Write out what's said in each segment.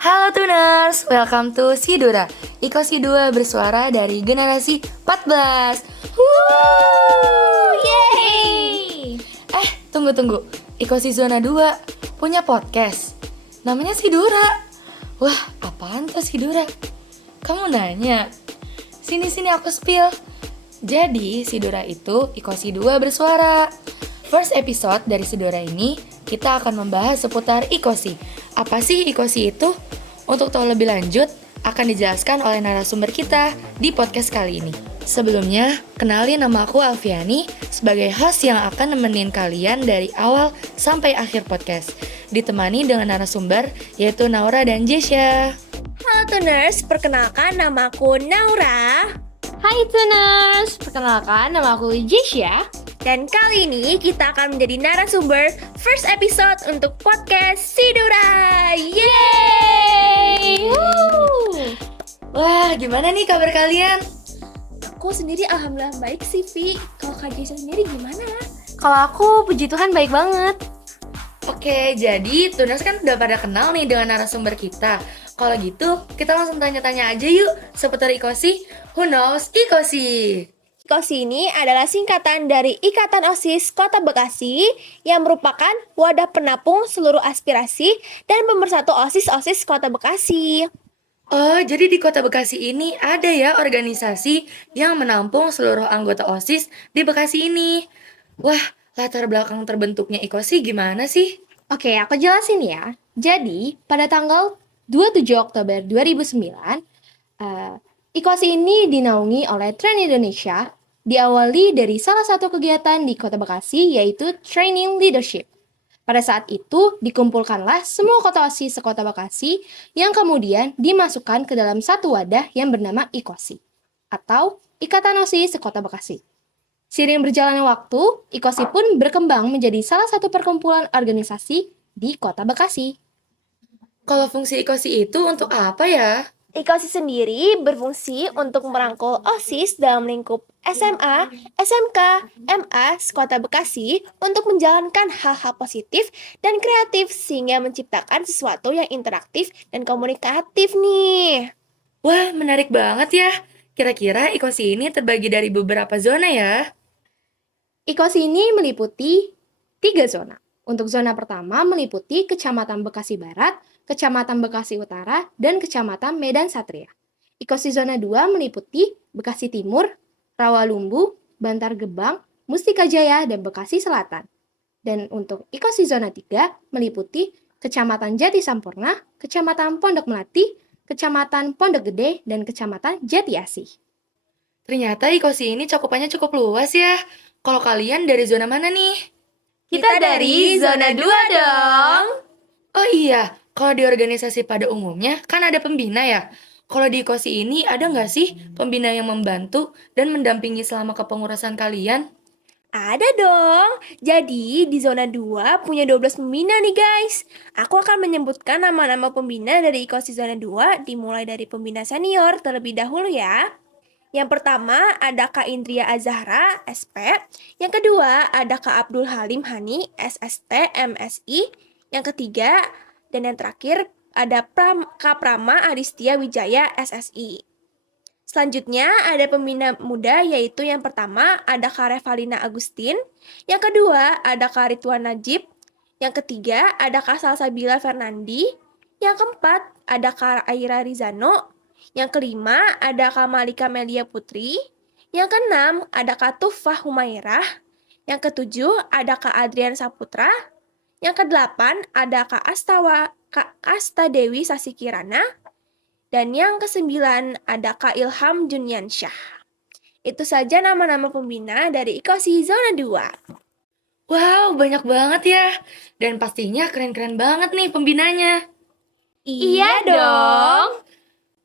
Halo Tuners, welcome to Sidura. Iko Sidua bersuara dari generasi 14. Yeay! Tunggu. Iko Si Zona 2 punya podcast. Namanya Sidura. Wah, apaan tuh Sidura? Kamu nanya. Sini aku spill. Jadi, Sidura itu Iko Si 2 bersuara. First episode dari Sidura ini, kita akan membahas seputar Ikosi. Apa sih Ikosi itu? Untuk tahu lebih lanjut, akan dijelaskan oleh narasumber kita di podcast kali ini. Sebelumnya, kenalin nama aku Alfiani sebagai host yang akan nemenin kalian dari awal sampai akhir podcast. Ditemani dengan narasumber yaitu Naura dan Jesya. Halo Tuners, perkenalkan namaku Naura. Hai Tuners, perkenalkan nama aku Jesya. Dan kali ini kita akan menjadi narasumber first episode untuk podcast Sidura. Yeay! Wah, gimana nih kabar kalian? Aku sendiri alhamdulillah baik sih, Vi. Kalau Kak Jessa sendiri gimana? Kalau aku puji Tuhan baik banget. Oke, jadi Tuners kan udah pada kenal nih dengan narasumber kita. Kalau gitu, kita langsung tanya-tanya aja yuk seputar Ikosi. Who knows Ikosi? Ikosi ini adalah singkatan dari Ikatan OSIS Kota Bekasi yang merupakan wadah penampung seluruh aspirasi dan pemersatu OSIS Kota Bekasi. Oh, jadi di Kota Bekasi ini ada ya organisasi yang menampung seluruh anggota OSIS di Bekasi ini. Wah, latar belakang terbentuknya Ikosi gimana sih? Oke, aku jelasin ya. Jadi, pada tanggal 27 Oktober 2009, IKOSI ini dinaungi oleh Train Indonesia, diawali dari salah satu kegiatan di Kota Bekasi, yaitu Training Leadership. Pada saat itu, dikumpulkanlah semua kota OSIS sekota Bekasi yang kemudian dimasukkan ke dalam satu wadah yang bernama IKOSI, atau Ikatan OSIS Sekota Bekasi. Seiring berjalannya waktu, IKOSI pun berkembang menjadi salah satu perkumpulan organisasi di Kota Bekasi. Kalau fungsi Ikosi itu untuk apa ya? IKOSI sendiri berfungsi untuk merangkul OSIS dalam lingkup SMA, SMK, MA, Sekota Bekasi untuk menjalankan hal-hal positif dan kreatif sehingga menciptakan sesuatu yang interaktif dan komunikatif nih. Wah, menarik banget ya. Kira-kira Ikosi ini terbagi dari beberapa zona ya? IKOSI ini meliputi 3 zona. Untuk zona pertama meliputi Kecamatan Bekasi Barat, Kecamatan Bekasi Utara, dan Kecamatan Medan Satria. IKOSI zona 2 meliputi Bekasi Timur, Rawalumbu, Bantar Gebang, Mustika Jaya, dan Bekasi Selatan. Dan untuk IKOSI zona 3 meliputi Kecamatan Jati Sampurna, Kecamatan Pondok Melati, Kecamatan Pondok Gede, dan Kecamatan Jati Asih. Ternyata Ikosi ini cakupannya cukup luas ya. Kalau kalian dari zona mana nih? Kita dari zona 2 dong. Oh iya, kalau di organisasi pada umumnya kan ada pembina ya. Kalau di Ikosi ini ada nggak sih pembina yang membantu dan mendampingi selama kepengurusan kalian? Ada dong. Jadi di zona 2 punya 12 pembina nih guys. Aku akan menyebutkan nama-nama pembina dari IKOSI zona 2 dimulai dari pembina senior terlebih dahulu ya. Yang pertama ada Kak Indria Azahra, SP. Yang kedua ada Kak Abdul Halim Hani, SST, MSI. Yang ketiga dan yang terakhir ada Kak Prama Adistia Wijaya, SSI. Selanjutnya ada pembina muda yaitu yang pertama ada Kak Revalina Agustin. Yang kedua ada Kak Ridwan Najib. Yang ketiga ada Kak Salsabila Fernandi. Yang keempat ada Kak Aira Rizano. Yang kelima ada Kak Malika Melia Putri. Yang keenam ada Kak Tufah Humairah. Yang ketujuh ada Kak Adrian Saputra. Yang kedelapan ada Kak Asta Dewi Sasikirana. Dan yang kesembilan ada Kak Ilham Juniansyah. Itu saja nama-nama pembina dari IKOSI Zona 2. Wow, banyak banget ya. Dan pastinya keren-keren banget nih pembinanya. Iya dong.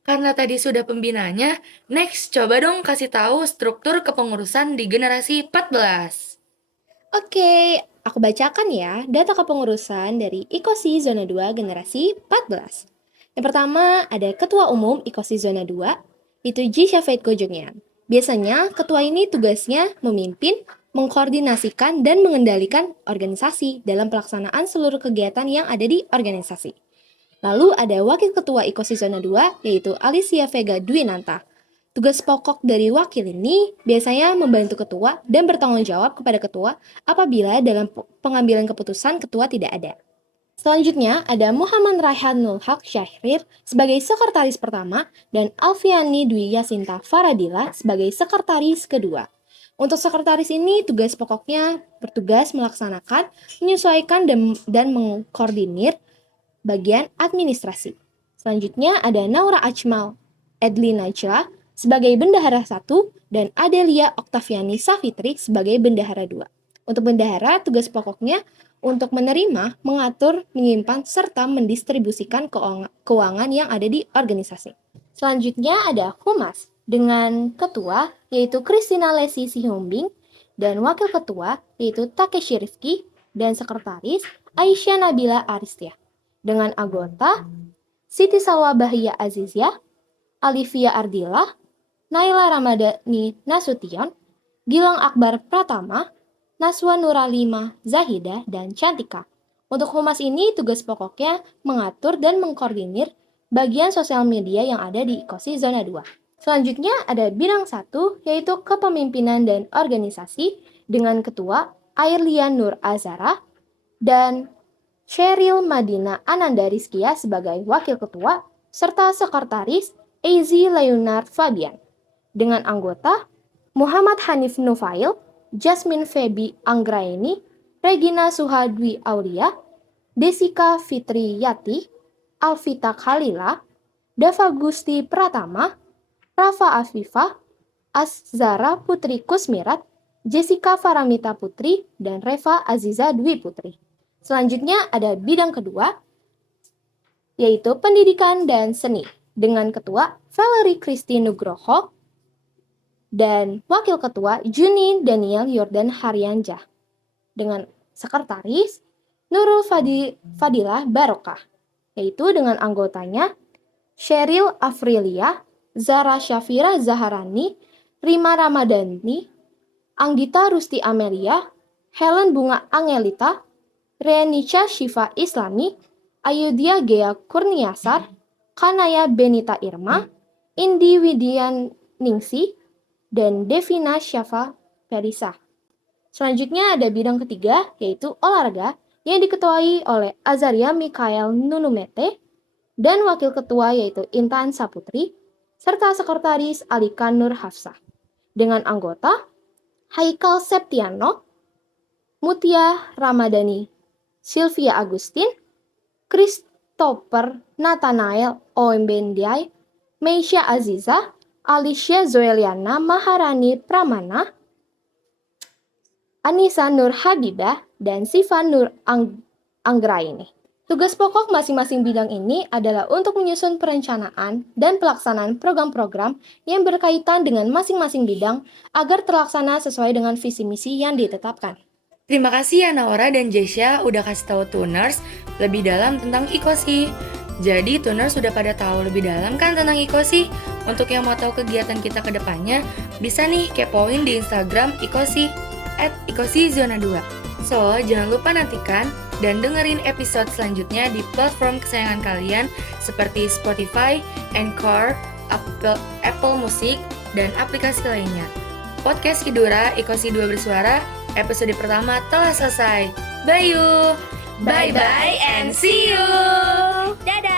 Karena tadi sudah pembinanya, next coba dong kasih tahu struktur kepengurusan di generasi 14. Oke, aku bacakan ya data kepengurusan dari IKOSI Zona 2 generasi 14. Yang pertama ada Ketua Umum IKOSI Zona 2, itu G. Syafid Kojongyan. Biasanya ketua ini tugasnya memimpin, mengkoordinasikan, dan mengendalikan organisasi dalam pelaksanaan seluruh kegiatan yang ada di organisasi. Lalu ada Wakil Ketua IKOSI Zona 2, yaitu Alicia Vega Dwinanta. Tugas pokok dari wakil ini biasanya membantu ketua dan bertanggung jawab kepada ketua apabila dalam pengambilan keputusan ketua tidak ada. Selanjutnya ada Muhammad Raihan Nul Haq Syahrir sebagai sekretaris pertama dan Alfiani Dwi Yasinta Faradila sebagai sekretaris kedua. Untuk sekretaris ini tugas pokoknya bertugas melaksanakan, menyesuaikan dan mengkoordinir bagian administrasi. Selanjutnya ada Naura Ajmal Edli Najla sebagai bendahara 1 dan Adelia Oktaviani Safitri sebagai bendahara 2. Untuk bendahara, tugas pokoknya untuk menerima, mengatur, menyimpan, serta mendistribusikan keuangan yang ada di organisasi. Selanjutnya ada Humas dengan ketua yaitu Christina Lesi Sihombing dan wakil ketua yaitu Takeshi Rifki dan sekretaris Aisyah Nabila Aristia. Dengan anggota Siti Salwa Bahia Azizia, Alivia Ardila, Naila Ramadhani Nasution, Gilang Akbar Pratama, Naswa Nuralima Zahida, dan Cantika. Untuk humas ini tugas pokoknya mengatur dan mengkoordinir bagian sosial media yang ada di IKOSI Zona 2. Selanjutnya ada bidang 1 yaitu kepemimpinan dan organisasi dengan ketua Airlian Nur Azara dan Sheryl Madina Ananda Rizkia sebagai wakil ketua serta sekretaris Ezi Leonard Fabian. Dengan anggota Muhammad Hanif Nufail, Jasmine Febi Anggraini, Regina Suhadwi Aulia, Desika Fitri Yati, Alvita Khalila, Dava Gusti Pratama, Rafa Afifah, Azzara Putri Kusmirat, Jessica Faramita Putri, dan Reva Aziza Dwi Putri. Selanjutnya ada bidang kedua, yaitu pendidikan dan seni, dengan ketua Valerie Kristi Nugroho, dan wakil ketua Juni Daniel Yordan Haryanjah. Dengan sekretaris Nurul Fadilah Barokah, yaitu dengan anggotanya Sheryl Afrilia, Zara Syafira Zaharani, Rima Ramadhani, Anggita Rusti Amelia, Helen Bunga Angelita, Renica Syifa Islami, Ayudhya Gea Kurniasar, Kanaya Benita Irma, Indi Widian Ningsi, dan Devina Syafa Perisa. Selanjutnya ada bidang ketiga yaitu olahraga yang diketuai oleh Azaria Mikael Nunumete dan wakil ketua yaitu Intan Saputri serta sekretaris Alika Nur Hafsah. Dengan anggota Haikal Septiano, Mutia Ramadhani, Sylvia Agustin, Christopher Nathanael Oembendiai, Meisya Aziza, Alicia Zoeliana Maharani Pramana, Anissa Nur Habibah, dan Siva Nur Anggraini. Tugas pokok masing-masing bidang ini adalah untuk menyusun perencanaan dan pelaksanaan program-program yang berkaitan dengan masing-masing bidang agar terlaksana sesuai dengan visi misi yang ditetapkan. Terima kasih ya Naura dan Jessia udah kasih tahu Tuners lebih dalam tentang IKOSI. Jadi Tuners sudah pada tahu lebih dalam kan tentang IKOSI? Untuk yang mau tahu kegiatan kita ke depannya, bisa nih kepoin di Instagram IKOSI @IKOSIZona2. So, jangan lupa nantikan dan dengerin episode selanjutnya di platform kesayangan kalian seperti Spotify, Anchor, Apple Music, dan aplikasi lainnya. Podcast Hidura IKOSI 2 Bersuara, episode pertama telah selesai. Bye you! Bye-bye and see you! Dadah!